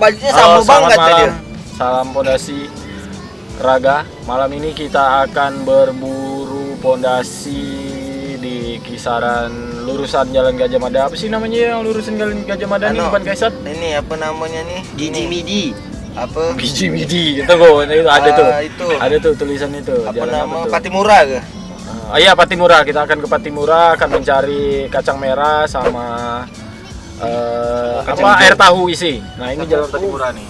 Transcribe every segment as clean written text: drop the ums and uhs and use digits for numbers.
bajunya sama banget tadi. Salam pondasi Raga. Malam ini kita akan berburu pondasi di kisaran lurusan Jalan Gajah Mada. Apa sih namanya yang lurusan Jalan Gajah Mada nih, bukan Kaisat? Ini apa namanya nih? Gigi Midi. Apa? Biji Midi gitu kok. Itu ada tuh. Itu. Ada tuh tulisan itu. Apa Jalan nama? tuh? Patimura ke? Iya, Patimura. Kita akan ke Patimura, akan mencari kacang merah sama air tahu isi. Nah, ini jalan Patimura nih.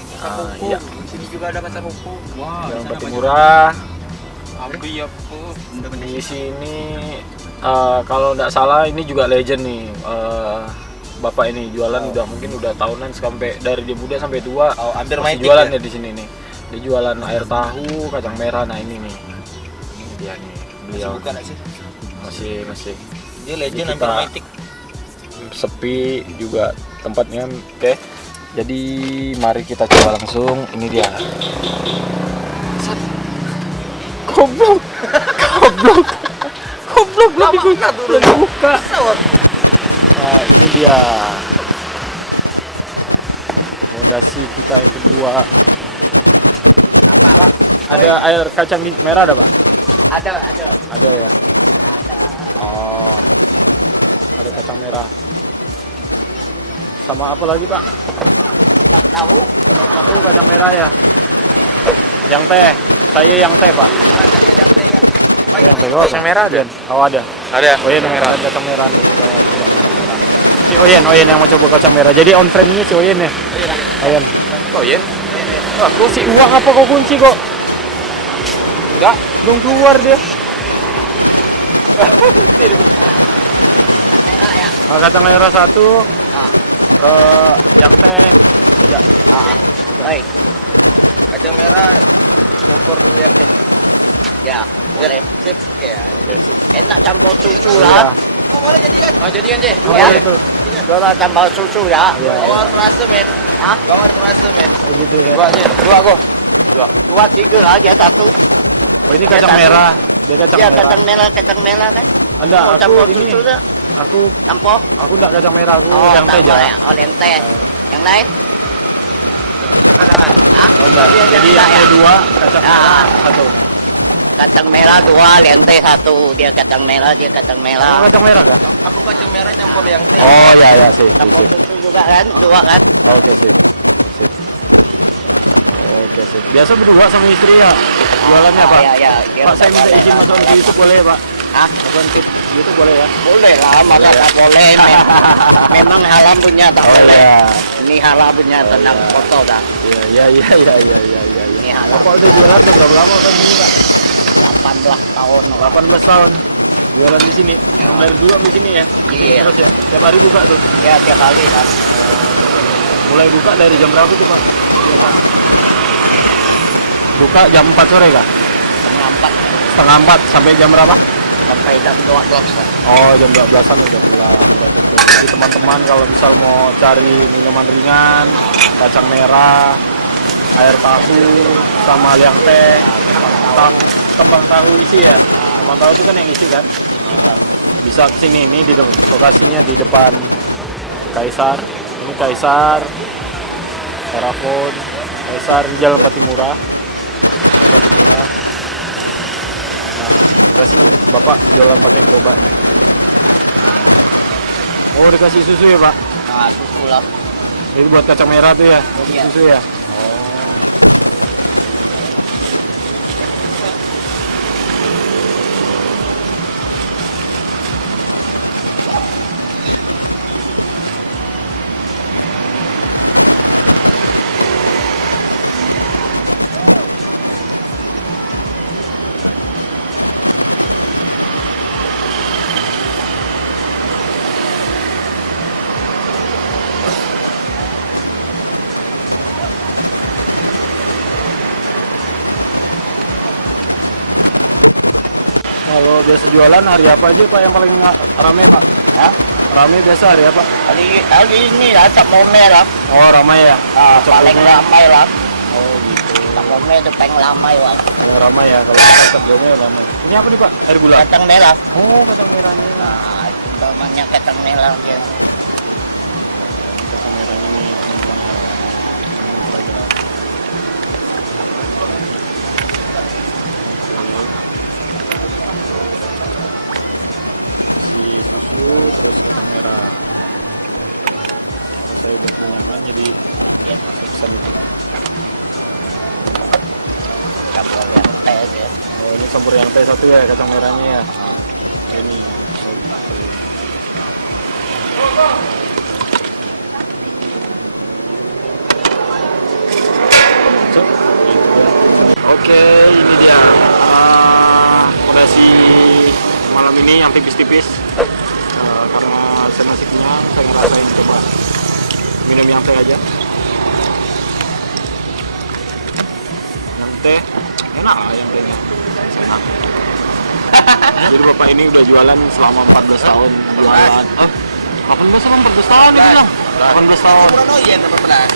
Iya. Di sini juga ada kacang rumput. Wah, Jalan Patimura. Abi apa? Di sini kalau nggak salah ini juga legend nih. Bapak ini jualan mungkin udah tahunan sampai dari dia muda sampai tua. Hampir masih main jualan ya? ya di sini nih. Dia jualan air tahu, kacang merah. Nah, ini nih. Ini dia nih. Beliau Bukan sih. masih Dia legend Kita- hampir main. sepi juga tempatnya. Oke. Jadi mari kita coba langsung. Ini dia. Goblok. Belum buka. Nah, ini dia fondasi kita yang kedua. Pak, ada air kacang merah ada, Pak? Ada. Ada ya. Oh, ada kacang merah. Sama apa lagi, Pak? Yang tahu? Sama tahu kacang merah ya. Yang teh, saya yang teh, Pak. Yang teh, oh, kacang merah ada. Oh, ada. Ada. Oh iya, merah. Ada kacang merah nih. Kita coba kacang merah. Si Oyen yang mau coba kacang merah. Jadi on frame-nya si Oyen ya. Oyen. Oh iya. Kok si uang apa kok kunci kok? Enggak. Belum keluar dia. Kacang merah satu. Ke yang teh tiga. Baik. Kacang merah kompor dulu yang teh. Ya, boleh. Sip. Oke. Oke, sip. Enak campur susu Iya. lah. Oh, boleh jadikan. Oh, jadikan, Jeh. Oh, Ya. itu. Coba tambah susu ya. Iya, iya. Bawang terasa, men. Hah? Bawang terasa, men. Oh, gitu ya. Dua, Jeh. Dua kok. Dua, tiga lah dia satu. Oh, ini kacang merah. Dia kacang Dia merah. kacang merah kan. Enggak, Mau aku campur ini. susu dah. Aku Campur. enggak kacang merah, aku Oh, yang teh tambah aja. ya. Oh, yang teh. Yang lain? Hah? Oh, enggak. Dia Jadi enggak yang ya? teh dua, kacang Ya. merah satu. Kacang merah dua, lente satu. Dia kacang merah, dia kacang Kamu merah. kacang merah kah? Aku kacang merah campur yang teh. Oh, ya, sip. Campur susu juga kan, dua kan. Oke, sip. Oke, sip. Biasa berdua sama istri ya? Jualannya, Pak? Ya. Dia Pak, saya minta boleh izin lah, masuk boleh di YouTube boleh ya, Pak? Hah? Masuk di YouTube boleh ya? Boleh lah, masa tak boleh. Memang halal punya tak boleh. Ini halal punya tentang foto dah. Iya. Ini halal. Bapak udah jualan udah berapa lama kan ini, Pak? 18 tahun. 18 tahun. Jualan di sini. Dari dulu di sini ya? Di sini Iya. terus ya? Tiap hari buka tuh? Ya tiap kali kan. Mulai buka dari jam berapa tuh, Pak? Buka jam 4 sore kah? Setengah 4 Setengah 4 sampai jam berapa? sampai jam 12. Oh, jam 12-an udah pulang, udah tutup. Jadi teman-teman kalau misal mau cari minuman ringan, kacang merah, air tahu, sama liang teh, kembang tahu isi ya. Kembang tahu itu kan yang isi kan? Bisa kesini, ini di lokasinya di depan Kaisar. Ini Kaisar, Terafon, Kaisar di Jalan Patimura. Nah, lokasi ini Bapak jualan pakai gerobak nih di sini. Oh, dikasih susu ya, Pak? Nah, susu lah. Ini buat kacang merah tuh ya, kasih Iya. susu ya. Kalau biasa jualan hari apa aja Pak yang paling ramai Pak? Hah? Ramai biasa hari apa? Hari ini lah Cap Mome lah. Oh, ramai ya? Paling ramai lah. Oh gitu. Cap Mome itu paling ramai lah. Paling ramai ya kalau kacang bomnya ramai. Ini apa nih Pak? Air gula? Kacang merah. Oh, kacang merahnya. Nah, itu namanya kacang merah dia. Kacang merahnya nih teman-teman. susu, terus kacang merah. Kalau saya udah kenyang jadi Ya, pesan itu. campur yang teh ya. Oh ini campur yang teh satu ya, kacang merahnya ya. Ini. Oh, gitu. Cek, gitu ya. Oke, ini dia kondisi malam ini yang tipis-tipis. Karena saya masih kenyang, saya ngerasain coba minum yang teh aja. Yang teh enak lah, yang tehnya enak. Jadi bapak ini udah jualan selama 14 tahun jualan. 18 sama 14 tahun itu bilang. 18 tahun. Kurang oyen 18.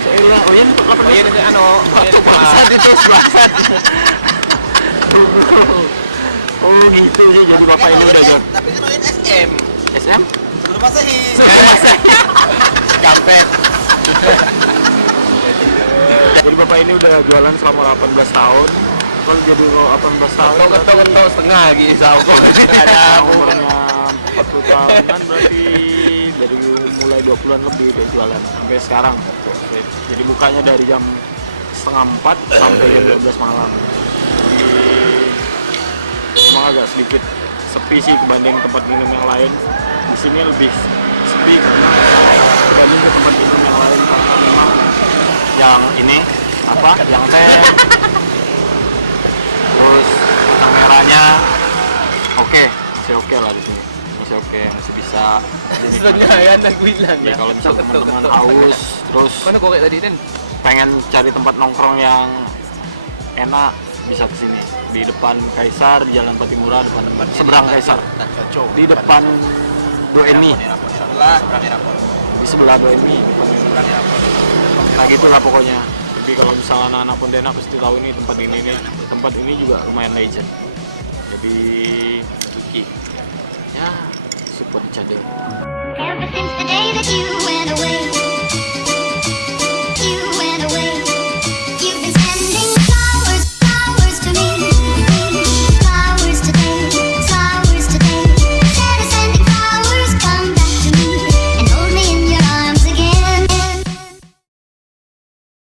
Saya oh iya 18. Oyen itu oyen Bangsat itu bangsat. Oh gitu ya, jadi bapak ini udah jual. Tapi kan oyen SM. SM? Sebelum Masehi. Kampret. Jadi bapak ini udah jualan selama 18 tahun. Kalau jadi 18 tahun Ketok-ketok setengah lagi insya-Allah. ada umurnya 40 tahunan berarti dari mulai 20-an lebih dia jualan sampai sekarang. Jadi bukanya dari jam 3:30 sampai jam 12 malam. Emang agak sedikit sepi sih dibanding tempat minum yang lain. Di sini lebih sepi karena dibanding ke tempat minum yang lain karena memang yang ini apa? Yang teh. Terus merahnya oke, masih oke lah di sini. Masih oke, masih bisa. Sebenarnya ya anda bilang Ya, kalau misal teman-teman haus terus Mana korek tadi Den? pengen cari tempat nongkrong yang enak bisa ke sini di depan Kaisar di Jalan Patimura depan seberang Kaisar di depan Doeni di sebelah Doeni nah gitulah pokoknya. Jadi kalau misalnya anak-anak Pontianak pasti tahu ini tempat ini juga lumayan legend. Jadi Kiki ya support each other. Ever since the day that you went away.